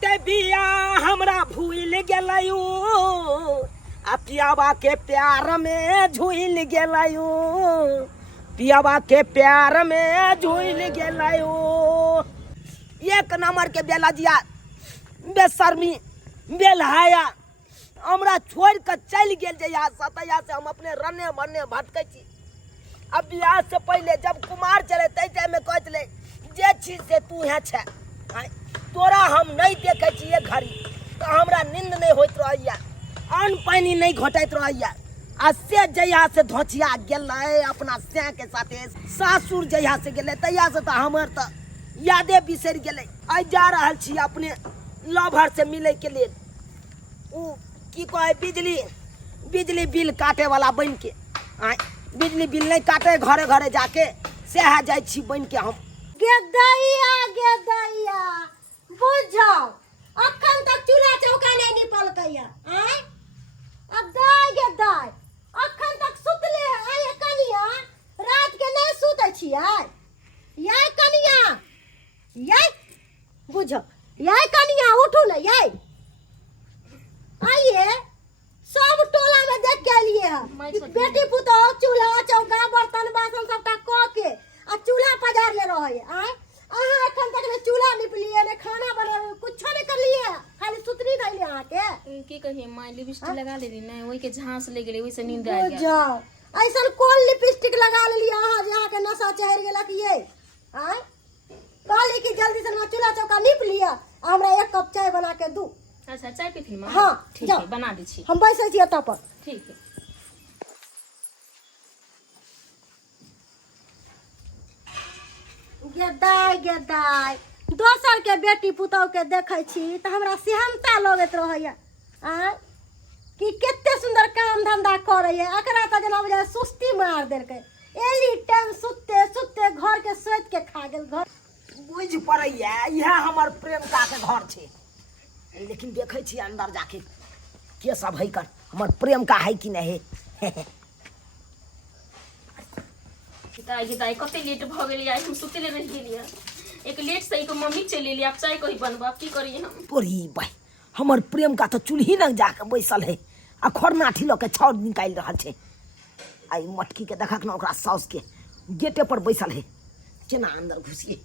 ते बिया हमरा भूल गेलयू आ पियाबा के प्यार में झूल गेलयू पियाबा के प्यार में झूल गेलयू। एक नंबर के बेलजिया बेशर्मी बेलहाया हमरा छोड़ कर चल गेल जया सतया से हम अपने रने मरने भटकै छी। अब बियाह से पहले जब कुमार चले तै टाइम में कहत ले जे चीज से तू है छे तोरा हम नहीं देखे छी ये घड़ी तो हमरा नींद नहीं होइत रहैया अन्न पानी नहीं घोटैत रहैया। आ से जया से धोचिया गेलै अपना से के साथे सासुर जया से गेलै तैया से तो हमर तो यादे बिसर गेलै। आई जा रहल छी अपने लवर से मिले के लिए उ की कहे बिजली बिल काटे वाला बन के बिजली बिल नहीं काटे घरे घरे जाके सह जाय छी बन के हम। गेदैया बुझो अखन तक चूल्हा चौका नहीं निपलकैया अब दाय गेदाय अखन तक सुतले आय कनिया रात के नहीं सुतै छियै ये कनिया ये बुझो ये कनिया उठू ले ये आइए सब टोला में देख के लिए बेटी पुतो चूल्हा चौका बर्तन बासन सबटा क के आ चूल्हा पजार ले रहे आय अहाँ एखन तक ने चूल्हा निपलिए ने खाना बनावे कुछ नहीं करलिए खाली सुतरी धइले अहाँ के की कहिए माय लिपस्टिक लगा लेली ना ओई के झांस ले गेले ओई से नींद आ गया। जाओ ऐसन कोन लिपस्टिक लगा लेली अहाँ जे अहाँ के नशा चढ़ गेला कि ये आय कहली कि जल्दी से चूल्हा चौका निप लिया हमरा एक कप चाय बना के दू। अच्छा चाय पीथी मां हां ठीक है बना दी छी हम बैसे छी एत पर ठीक है। गेदाय दोसर के बेटी पुतौ के देखै छी त हमरा सेहनता लगैत रहैया कि केते सुंदर काम धंधा करैया एकरा त जेना बुझा सुस्ती मार देलकै एली टाइम सुते सुते घर के सोत के खा गेल घर बुझ पड़ैया यह हमर प्रेमका के घर छे लेकिन देखै छी अंदर जाके के सब है कर हमर प्रेमका है कि नहीं है। गीताई कते लेट भ गेली आई हम सुतले रह गेलिए एक लेट से को मम्मी चली एली अब चाय कही बनबा की करिए हम तोरी भाई हमर प्रेमका तो चूल्ही न जाके बैसल है आ खरनाठी ल के छौड़ निकाल रहल छे। आई मटकी के देखक न ओकरा साउस के गेटे पर बैसल है केना अंदर घुसिए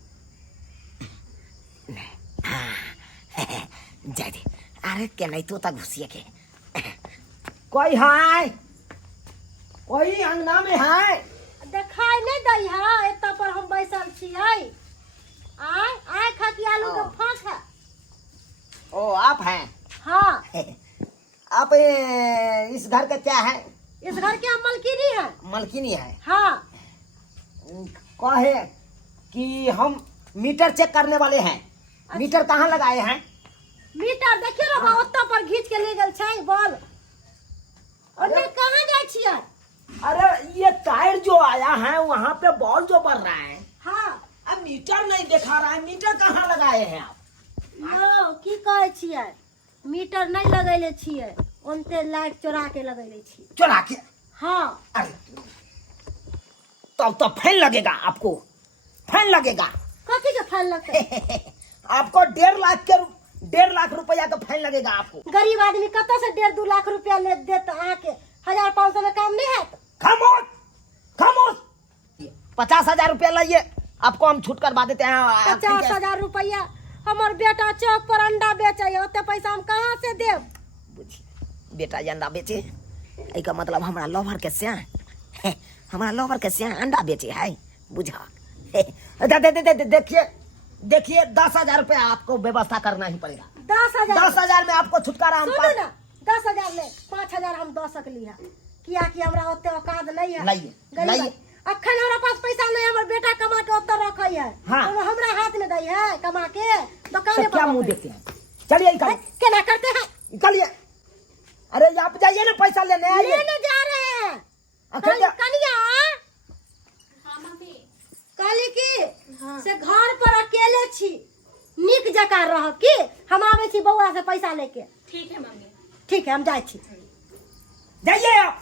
जा दे अरे के नहीं तो तक घुसिए के कोई है कोई अंगना में है देखाई नहीं दई है एत पर हम बैसल छी आय आय खा के आलू के फांक है। ओ आप हैं हां आप इस घर का क्या है? इस घर के हम मलकिनी है। मलकिनी है हाँ कहे कि हम मीटर चेक करने वाले हैं। अच्छा। मीटर कहाँ लगाए हैं? मीटर देखिए ना हाँ। ओत्ता पर खींच के ले गल छै बॉल और मैं कहां जाय छियै? अरे ये टायर जो आया है वहाँ पे बॉल जो बढ़ रहा है। हाँ अब मीटर नहीं दिखा रहा है मीटर कहाँ लगाए हैं आप? लो की कहे छियै मीटर नहीं लगैले छियै ओनते लाइट चोरा के लगैले छी। चोरा के? हाँ अरे तब तो फाइन लगेगा आपको फाइन लगेगा। कथी के फाइन लगते? आपको 1.5 लाख रुपया का फाइन लगेगा आपको। गरीब आदमी कत से 1.5-2 लाख रुपया ले देत अहाँ के 1500 में काम नहीं है। खामोश खामोश 50,000 रुपया लाइए आपको हम छूट करवा देते हैं। 50,000 रुपया हमार बेटा चौक पर अंडा बेचे ओते पैसा हम कहाँ से देब? बेटा अंडा बेचे का मतलब हमारा लवर के से हमारा लवर के से अंडा बेचे है बुझा। देखिए 10,000 रुपया आपको व्यवस्था करना ही पड़ेगा। 10,000 में आपको छुटकारा हम 10,000 ले 5,000 हम दे सकली है किया कि हमरा ओते औकात नहीं है। लाइए अखन हमरा पास पैसा नहीं हमर बेटा कमा के ओते रखै है। हाँ। तो हमरा हाथ में दई है कमा के दुकान क्या मुंह देखते हैं? चलिए केना करते हैं निकलिए। अरे आप जाइए ना पैसा लेने लेने जा रहे हैं कनिया। हां मम्मी कहली की हाँ। से घर पर अकेले छी निक जका रह की हम आवे छी बौआ से पैसा लेके। ठीक है मम्मी ठीक है हम जाए छी। जाइए आप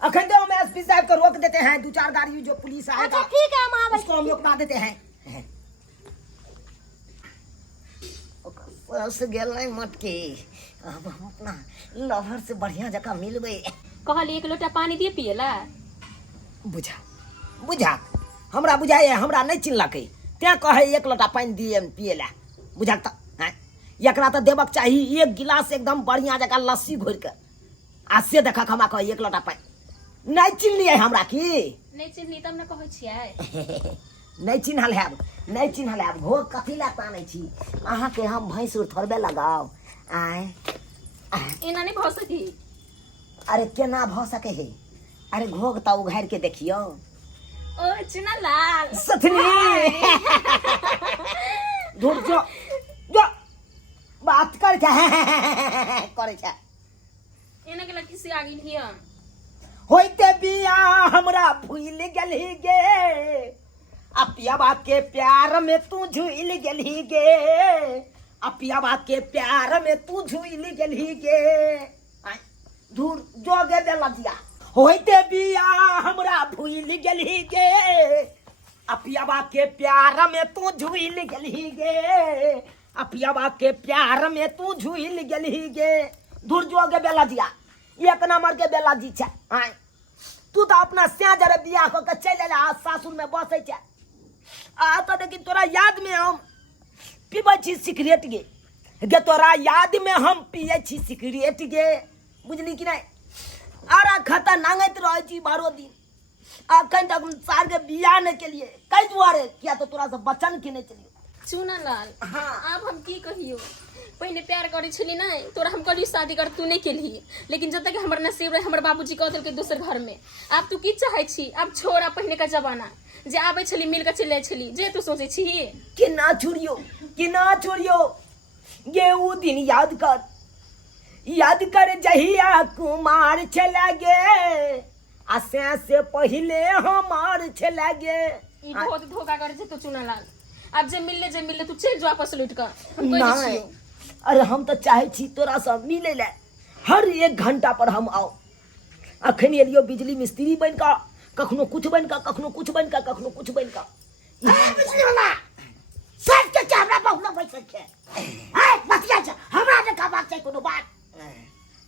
अखन तो हम एसपी साहब को रोक देते हैं 2-4 गाड़ी जो पुलिस आएगा। अच्छा ठीक है हम आवे उसको हम लोग बता देते हैं। फंस गेल नहीं मटके। अब हम अपना लवर से बढ़िया जगह मिलबे। कहली 1 लोटा पानी दिए पिएला। बुझा बुझा हमरा बुझाए हमरा नहीं चिन्हलकै त्या कहे 1 लोटा पानी दिए पिएला। बुझा त हैं एकरा त देबक चाहिए 1 गिलास एकदम बढ़िया जगह लस्सी घोर के आ से देखा हमरा कहे 1 लोटा पानी। नहीं चिन्हलिए हमरा की? नहीं चिन्हनी तब न कहै छियै। नहीं चिन्हल हैब नहीं चिन्हल हैब। घोग कथी ला तानै छी अहाँ के हम भैंसुर थोड़बे लगाओ आए। एना नहीं भ सकी। अरे केना भ सके है? अरे घोग त उघार के देखियो। ओ चुनालाल सथनी दूर जो जो बात कर के करे छ। एना के लकी से आ गेल हिया। होइते बिया हमरा भूल गेलही गे अपियाबा के प्यार में तू झूल गेलही गे अपियाबा के प्यार में तू झूल गेलही गे। दूर जोगे दे लजिया होइते बिया हमरा भूल गेलही गे अपियाबा के प्यार में तू झूल गेलही गे अपियाबा के प्यार में तू झूल गेलही गे। दूर जोगे बेलजिया 1 नंबर के बेलजी छ। तू तो अपना स्याजर बियाह क के चल एला सासुर में बसै छ। आ तो लेकिन तोरा याद में हम पीबै छी सिगरेट गे तोरा याद में हम पिए छी सिगरेट गे बुझली कि नहीं? अरे खाता नांगत रह छी 12 दिन अखन तक सार के बियाह नहीं के लिए कई दुआरे किया तो तोरा से बचन के नहीं चलियो। चुनालाल हाँ। अब हम की कहियो पहले प्यार करे छली नहीं तोरा हम कहली शादी कर तू नहीं केली लेकिन जब तक हमर नसीब रहे हमर बाबूजी कह देलकै दोसर घर में। अब तू की चाहे छी? अब छोड़ा पहले का जमाना जे आबै छली मिल के चले छली जे तू सोचे छी कि ना छोड़ियो ये वो दिन याद कर जहिया कुमार चला गे आ से पहले हमार चला गे। ई बहुत धोखा करे छे तू चुनालाल। अब जे मिलले तू चल जो वापस लौट कर हम कह दै छियो। अरे हम तो चाहे छी तोरा से मिले ले हर 1 घंटा पर हम आओ। अखन एलियो बिजली मिस्त्री बन का कखनो कुछ बन का कखनो कुछ बन का कखनो कुछ बन का। बिजली वाला सच के कैमरा बहुना बैठ के है बतिया छ हमरा ने का बात छै कोनो बात।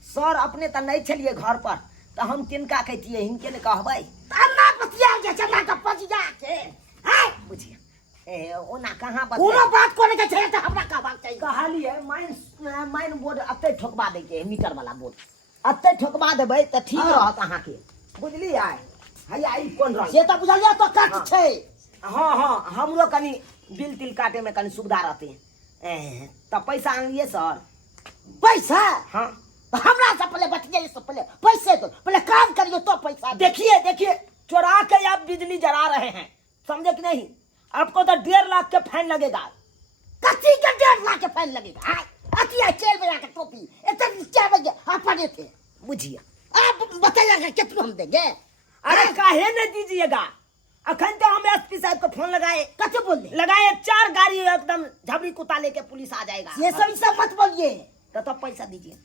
सर अपने त नहीं छलिए घर पर त हम किनका कहतिए हिनके ने कहबै अन्ना बतिया जे चला के पजिया के है बुझिया। ए ओना कहां बत कोनो बात कोने के छै त हमरा का बात छै कहलिए माइन बोर्ड अते ठोकबा दे के मीटर वाला बोर्ड अते ठोकबा देबै त ठीक रहत अहाँ के बुझली आय। हैया ई कोन रह से त बुझलिए तो कट छै। हां हमरो कनी बिल तिल काटे में कनी सुविधा रहते त पैसा आनिए सर। पैसा? हाँ हमरा से पहले बतिये से पहले पैसे दो पहले काम करियो तो पैसा। देखिए चुरा के आप बिजली जला रहे हैं समझे कि नहीं? आपको तो 1.5 लाख के फाइन लगेगा। कच्ची के 1.5 लाख के फाइन लगेगा। अतिया चेल बजा के टोपी इतने क्या बजे आप पड़े थे बुझिए आप बताइएगा कितना हम देंगे? अरे काहे न दीजिएगा? अखन तो हम एसपी साहब को फोन लगाए कच्चे बोल लगाए 4 गाड़ी एकदम झबरी कुत्ता लेके पुलिस आ जाएगा। ये सब मत बोलिए तो पैसा दीजिए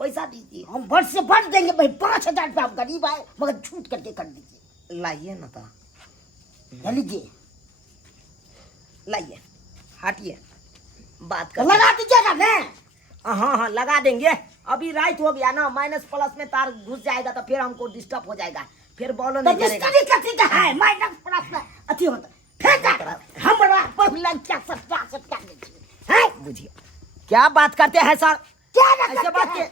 पैसा दीजिए हम बढ़ से बढ़ देंगे भाई 5,000 रुपया हम गरीब आए मगर छूट करके कर दीजिए। लाइए ना तो लीजिए लाइए हटिए बात कर लगा दीजिएगा ना। हाँ लगा देंगे। अभी राइट हो गया ना माइनस प्लस में तार घुस जाएगा तो फिर हमको डिस्टर्ब हो जाएगा फिर बोलो नहीं करेगा। तो है माइनस प्लस में अच्छी होता फिर हमरा पर लग क्या सब है बुझिए क्या बात करते हैं सर? क्या ऐसे बात के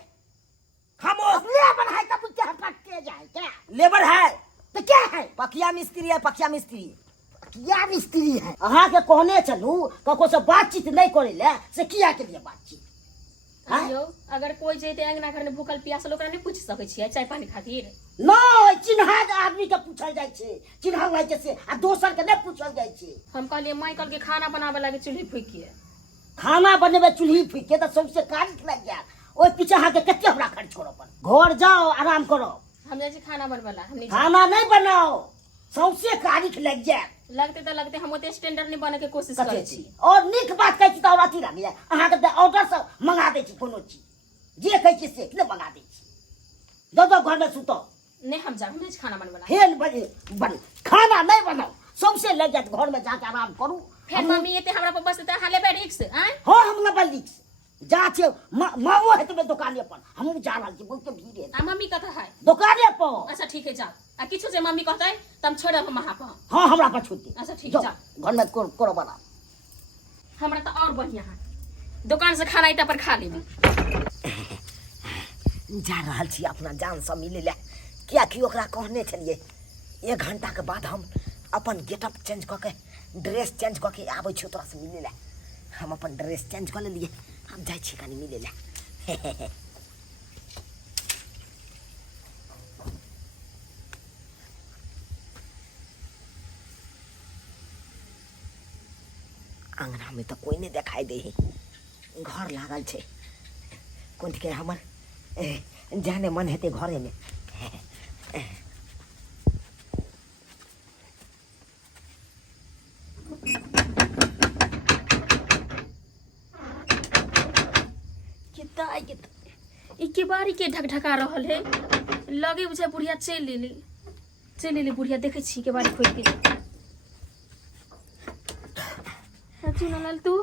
हम लेबर है तब क्या काटते जाए क्या? लेबर है तो क्या है? पकिया मिस्त्री है पकिया मिस्त्री है। अहाँ के कहने चलू कको से बातचीत नहीं करे ले से किया के लिए बातचीत अयो अगर कोई जेते अंगना घर में भूखल प्यासल ओकरा नहीं पूछ सकै छियै चाय पानी खातिर? नो चिन्हा आदमी के पूछल जाय छे चिन्हा लाय के से आ दोसर के नहीं पूछल जाय छे। हम कहलिए माइकल के खाना बनावे लागे चूल्ही फूक के खाना बनबे चूल्ही फूक के तो सबसे काट लग गया ओए पीछे अहाँ के कते हमरा खर्च करो पर घर जाओ आराम करो। हम जाय छी खाना बनवाला हम नहीं खाना नहीं बनाओ सबसे कारिख लग जाए लगते हम ओते स्टैंडर्ड नहीं बने के कोशिश करै छी। और निक बात कहै छी त अथी लागे अहाँ के ऑर्डर से मंगा दै छी कोनो चीज जे कहै छी से ने मंगा दै छी दो घर में सुतो नहीं हम जा खाना बनवाला हेल बजे बन खाना नहीं बनाओ सबसे लग जाए घर में जाके आराम करूं फिर मम्मी एते हमरा पर बस त हाले बैठ रिक्स हैं हो हम ना बल्ली जा छे माओ है तुम्हें दुकाने पर हम जा रहल छी बहुत भीड़ है आ मम्मी कथा है दुकाने पर। अच्छा ठीक है जा आ किछु से मम्मी कहता है तम छोड़ब वहां पर हाँ हमरा पर छूट दे। अच्छा ठीक जाओ, जा घर में करो बना हमरा तो और बढ़िया है दुकान से खाना इटा पर खा लेबी जा रहल छी अपना जान से मिले ले क्या कि ओकरा कहने छलिए 1 घंटा के बाद हम अपन गेटअप चेंज क के ड्रेस चेंज क के आबै छी तोरा से मिले ले। हम अपन ड्रेस चेंज कर लेलिए हम जाय छी कनी मिले ले। अंगना में तो कोई नहीं दिखाई दे घर लागल छे कोन के हमर जाने मन हेते घरे में। इके बारी के ढकढका रहल है लगे बुझे बुढ़िया चल लेली बुढ़िया देखे छी के बारी खोल के चुनलाल तू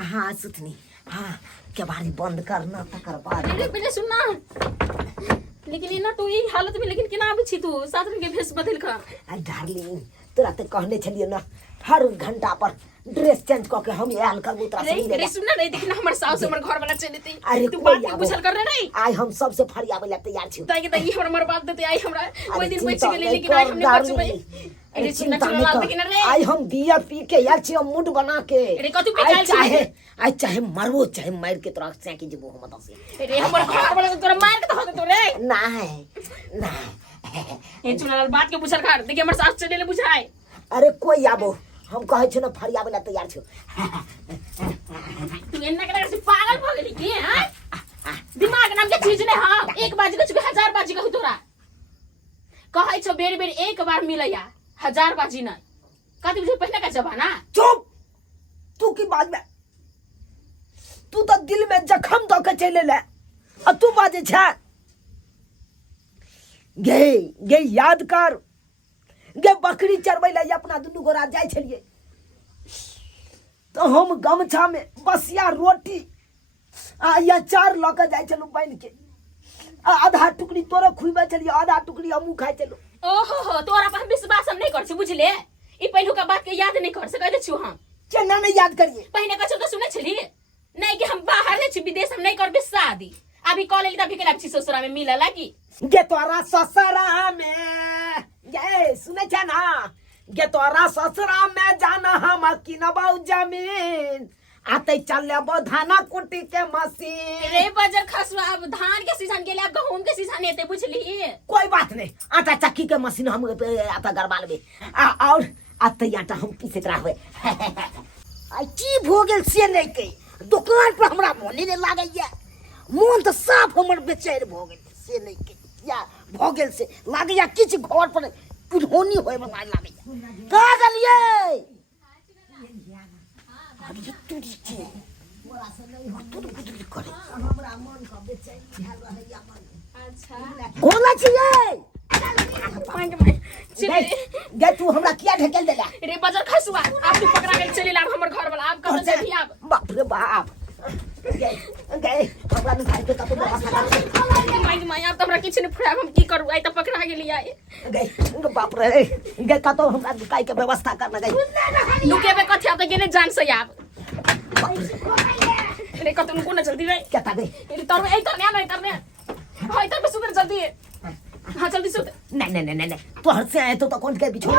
हाँ सुथनी हाँ के बारी बंद करना तकर बाद अरे पहले सुनना लेकिन ये ना तू ई हालत में लेकिन केना आबै छी तू साथ में के भेस बदल का डार्लिंग तोरा तो कहने छलिए ना हर घंटा पर ड्रेस चेंज करके हम आयल करबू तोरा से मिले। अरे सुनना नहीं देखना हमर सास हमर घर वाला चले थे अरे तू कोई बात आबो। कुशल कर नहीं आई हम सबसे फरियावे ला तैयार छी। ताकि तई हमर बात देते आई हमरा कोई दिन बच चिंता गेले नहीं लेकिन आई कर, हमने बच डार्लिंग। गई अरे सुनना चिंता नहीं चुनलाल कर। लेकिन रे आई हम बियर पी के आयल छी मूड बना के अरे कतु पे आई आयल छी? चाहे आई चाहे मरबो चाहे मार के तोरा से की जेबो हम से अरे हमर घर वाला तोरा मार के तो तोरे नहीं नहीं ए चुनलाल बात के पूछल कर देखिए हमर सास चले ले बुझाए अरे कोई आबो हम कहे छ ना फरियावे ला तैयार छी। तू एन्ना करे से पागल भ गेली के हैं दिमाग नाम के चीज ने हां एक बाजी के चुके 1000 बाजी कहू तोरा कहै छ बेर बेर एक बार मिलैया 1000 बाजी न कथि बुझे पहले का जमाना चुप तू की बात में तू तो दिल में जखम दो के चले ले और तू बाजे छ गे याद कर गे बकरी चरबै ला अपना दुनू गोरा जाय छलिए तो हम गमछा में बसिया रोटी आ या चार ल के जाय छलु बन के आधा टुकड़ी तोरा खुइबे छलिए आधा टुकड़ी हमहू खाय छलु। ओहो हो तोरा पर हम विश्वास हम नहीं कर छी बुझले ई पहिलु का बात के याद नहीं कर सकै छु हम केना नहीं याद करिए पहिने कछु तो सुने छली नहीं कि हम बाहर रे छी विदेश हम नहीं करबे शादी अभी कॉलेज तभी के लाग छी ससुरा में मिले लागी गे तोरा ससुरा में ये सुने छ ना गे तोरा ससुरा में जाना हम किनबौ जमीन आते चल लेबो धाना कुटी के मशीन। रे बजर खसवा अब धान के सीजन गेले अब गहूम के सीजन एते बुझली कोई बात नहीं आटा चक्की के मशीन हम आटा गरबा लेबे और आते आटा हम पीसत रहबे। आई की भ गेल से नहीं के दुकान पर हमरा मोने नहीं लागैया मन तो साफ हमर बेचैन भ गेल से नहीं के या भ गेल से लागैया किछ घर पर कुढ़ोनी होय में लागैया का गलिए अरे तुरी के मोरा से नहीं तुर कुछ करे हमरा मन का बेचैन भेल रहैया मन। अच्छा गोला छिए चले गे तू हमरा किया ढकेल देला रे बजर खसवा आप तू पकड़ा के चले ला हमर घर वाला आप कब से भी आप बाप रे बाप गे हमरा नहीं खाए के कतो व्यवस्था कर माई आप तो हमरा किछ नहीं फुराब हम की करू आई तो पकड़ा गेली आई गे बाप रे गे कतो हमरा दुकाई के व्यवस्था करना गे लुके पे कथि आप तो गेले जान से आप रे कतो को न जल्दी रे क्या ता गे रे तर ए तर नहीं तर नहीं हाय तर सुकर जल्दी हां जल्दी सुत नहीं तो हर से आए तो कौन के बिछोड़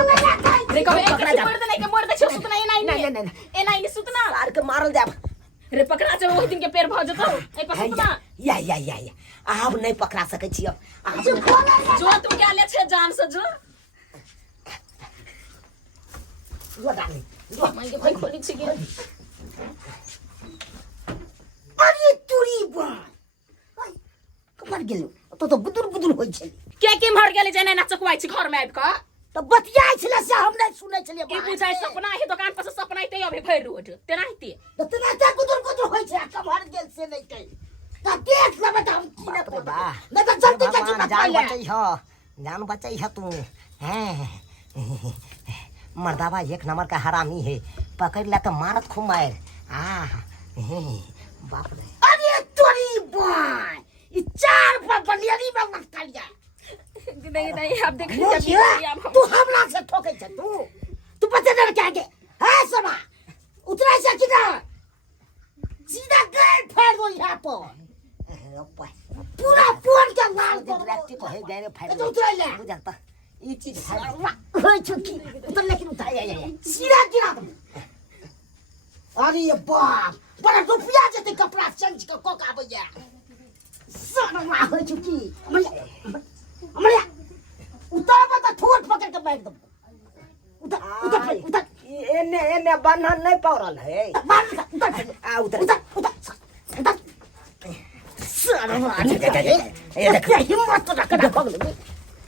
रे कब एक मोड़ दे सुत नहीं नहीं ए नहीं सुत ना मार के मारल जाब रे पकड़ा जब ओहि दिन के पैर भ जतो ए पसुत ना या आप नहीं पकड़ा सके छी अब जो तू क्या ले छे जान से जो वो डाली माई के भाई खोली छी के अरे तुरी बा कमर गेलो तो गुदुर होई छली के मर गेले जे ना चकवाई छी घर में आब के तो बतियाई छले से हम नहीं सुनै छलिए ई बुझाय सपना है दुकान पर से सपना है ते अभी भर रोड तेना हिते तो तेना क्या गुदुर होई छै कमर गेल से नहीं कहि ता देख लेबे त हम की बाप रे बा नहीं तो जल्दी भगवान जान पहले बचई ह जान बचई ह तू हैं मर्दावा एक नंबर का हरामी है पकड़ ला तो मारत खूब मार बाप रे अरे तोरी बाय ये 4 पर बलियारी में मत कर जा नहीं आप देख तू हमला से ठोके छ तू पता डर के आगे है समा उतरा से किधर सीधा गेट फाड़ दो यहां पर पूरा फोन के लाल डायरेक्ट को है गए फाड़ दो उतरा ले बुझाता ये चीज है चुकी उतर लेकिन उठाया सीधा गिरा दो अरे ये बाप बड़ा रुपया जते कपड़ा चेंज के को का भैया सरमा हो चुकी अमरिया उतर बता ठोट पकड़ के बैठ दो उतर एने बंधन नहीं पौरल है उतर सरमा ये देखो हिम्मत रख भगले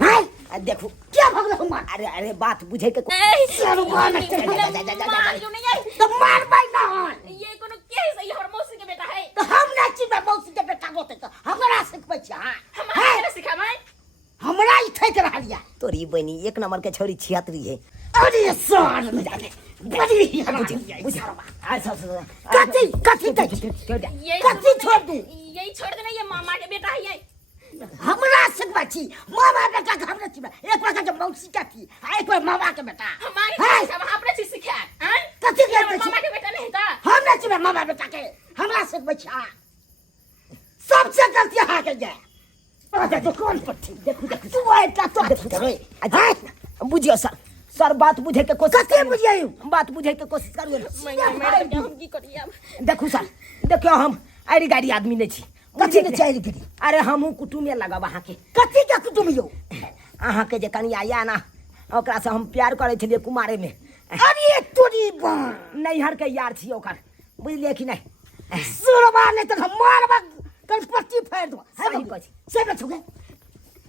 हां देखो क्या भगले हम अरे बात बुझे के सरमा तो मार भाई ना ये कोनो के है ये हमर मौसी के बेटा है तो हम ना चिबे मौसी के बेटा होते तो हमरा सिखबै छ हमरा सिखाबै हमरा ई ठेक रहलिया तोरी बनी एक नंबर के छोरी छियातरी है अरे सर में जाने बड़ी बुझ कथी छोड़ दे यही छोड़ देना ये मामा के बेटा है ये हमरा सिखबै छी मामा बेटा के हमरा चिबे एक बार के मौसी का थी एक बार मामा के बेटा हमारे सब अपने चीज सिखा हैं कथी के मामा के बेटा नहीं था हम ना चिबे मामा बेटा के हमरा सिखबै छी सबसे गलती हा के जाए अरे तो कौन पट्टी देखो तू आए का तो देखो रे बुझियो सर बात बुझे के कोशिश कते बुझियो बात बुझे के कोशिश करियो मैडम हम की करिया देखो सर देखियो हम आरी गाड़ी आदमी नहीं छी कथी के चाहिए गिरी अरे हमहू कुटुमे लगाब अहाँ के कथी के कुटुम यो अहाँ के जे कनी आया ना ओकरा से हम प्यार करे छलिए कुमारे में अरे तोरी बा नैहर के यार छी ओकर बुझलिए कि नहीं सुरबा ने तो हम मारबा कल पट्टी फेर दो सही कहै छी से बचोगे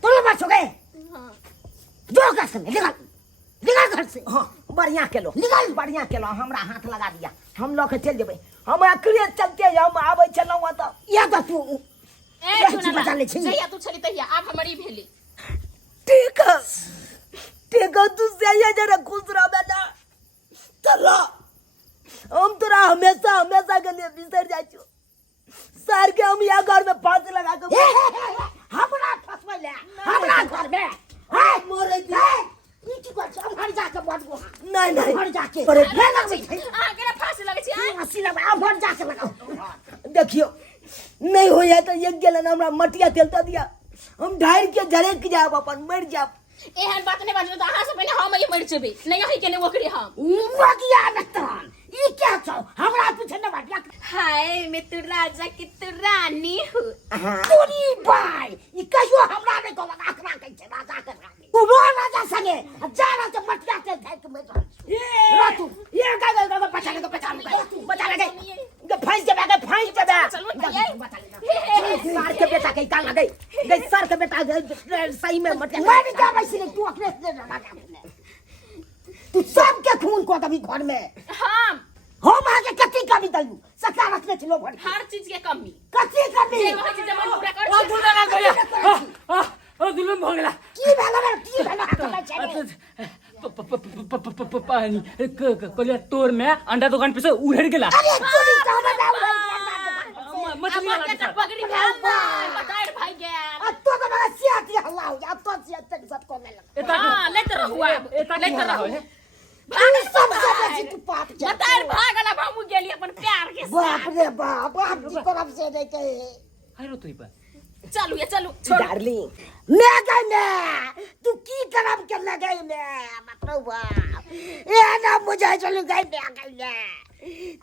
तोरे बचोगे हां जो का संग निकाल घर से हां बढ़िया केलो निकाल बढ़िया केलो हमरा हाथ लगा दिया हम लोग के चल जेबै हम अकेले चलते हम आबै चलौ त या त तू ए सुना बचा ले छी जहिया तू चली तहिया आप हमरी भेली ठीक है तू सही जरा खुश रह बेटा चलो हम तोरा हमेशा के लिए बिसर जाय छी सर के हम या घर में फांसी लगा के हमरा फसबै ले हमरा घर में है मोरे दे ई की बात हम घर जाके बात नहीं घर जाके अरे फेर लगबै छै आ केना फांसी लगे छी फांसी लगा घर जाके लगाओ देखियो नहीं होया तो एक गेलन हमरा मटिया तेल त दिया हम ढाई के जरे के जाब अपन मर जाब एहन बात नहीं बाजलो त अहाँ से पहले हम ही मर जेबे नहीं है के ने ओकरे हम मगिया नतन ई क्या छौ हमरा पूछे न बात हाय मैं तू राजा की तू रानी हूँ तोरी भाई ई कहियो हमरा ने को आखरा कहै छै राजा के रानी तू रो राजा संगे जाना के मटिया तेल खाइ के मर रातू ये का बचा ले ये फांस जबा चलो सर के बेटा के का लगे गई सर के बेटा सही में मटिया मैं क्या वैसे तू अपने से राजा तू सब के खून को कभी घर में हम आगे कथी कमी दलू सका रखने चलो भर हर चीज के कमी कथी कमी जे वही चीज मन पूरा कर ओ दुल्हन हो गेला की भेला हाथ में पानी कोलिया तोर में अंडा दुकान पे से उड़ेड़ गेला अरे चोरी तो मछली वाला अब पकड़ी बताए भाई गया अब तो बड़ा सियाती हल्ला हो गया अब तो सियाती के साथ को ले हां लेते रहुआ लेते रहो भाई सब से तू पाप जा बताए भागला हमू गेली अपन प्यार के बाप रे बाप की तरफ से नहीं कहे हाय रो तोई पर चलो ये चलो डार्लिंग मैं गई मैं तू की करम कर लगे मैं मतलब बाप ये ना मुझे चलो गई मैं गई मैं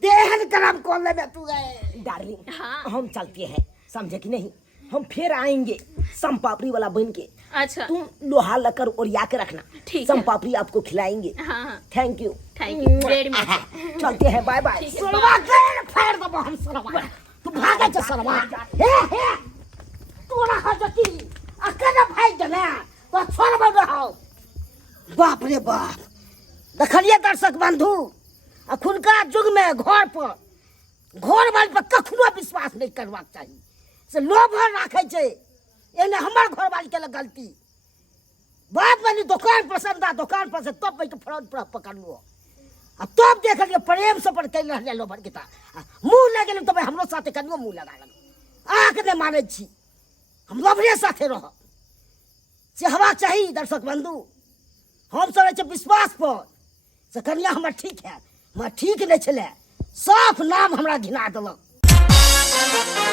देहन करम को ले मैं तू गए डार्लिंग हाँ। हम चलते हैं समझे कि नहीं हम फिर आएंगे सम पापड़ी वाला बन के अच्छा तुम लोहा लकर ओरिया के रखना ठीक सम है। पापड़ी आपको खिलाएंगे हाँ थैंक यू वेरी मच चलते हैं बाय बाय ठीक है, सरवा कर फाड़ दो हम सरवा तू भागे जा सरवा हे तोरा हजती अकन भाई जला तो छोड़ बड़ रहो बाप रे बाप देखलिए दर्शक बंधु अखुनका युग में घर वाल पर कखनो विश्वास नहीं करबाक चाहिए से लोभ राखे छै एने हमर घर वाली के गलती बात वाली दुकान पर संदा दुकान पर से तब के फ्रॉड पर पकड़ लो आ तब देख के प्रेम से पर कह रहले लो बड़किता मुंह लगे तो भाई हमरो साथे कनियो मुंह लगा लग आके ने माने छी हम लवरे साथे रह चाहबाक चाही दर्शक बंधु हम सब विश्वास पर से कनिया हमर ठीक है मैं ठीक नहीं छले साफ नाम हमरा घिना देलक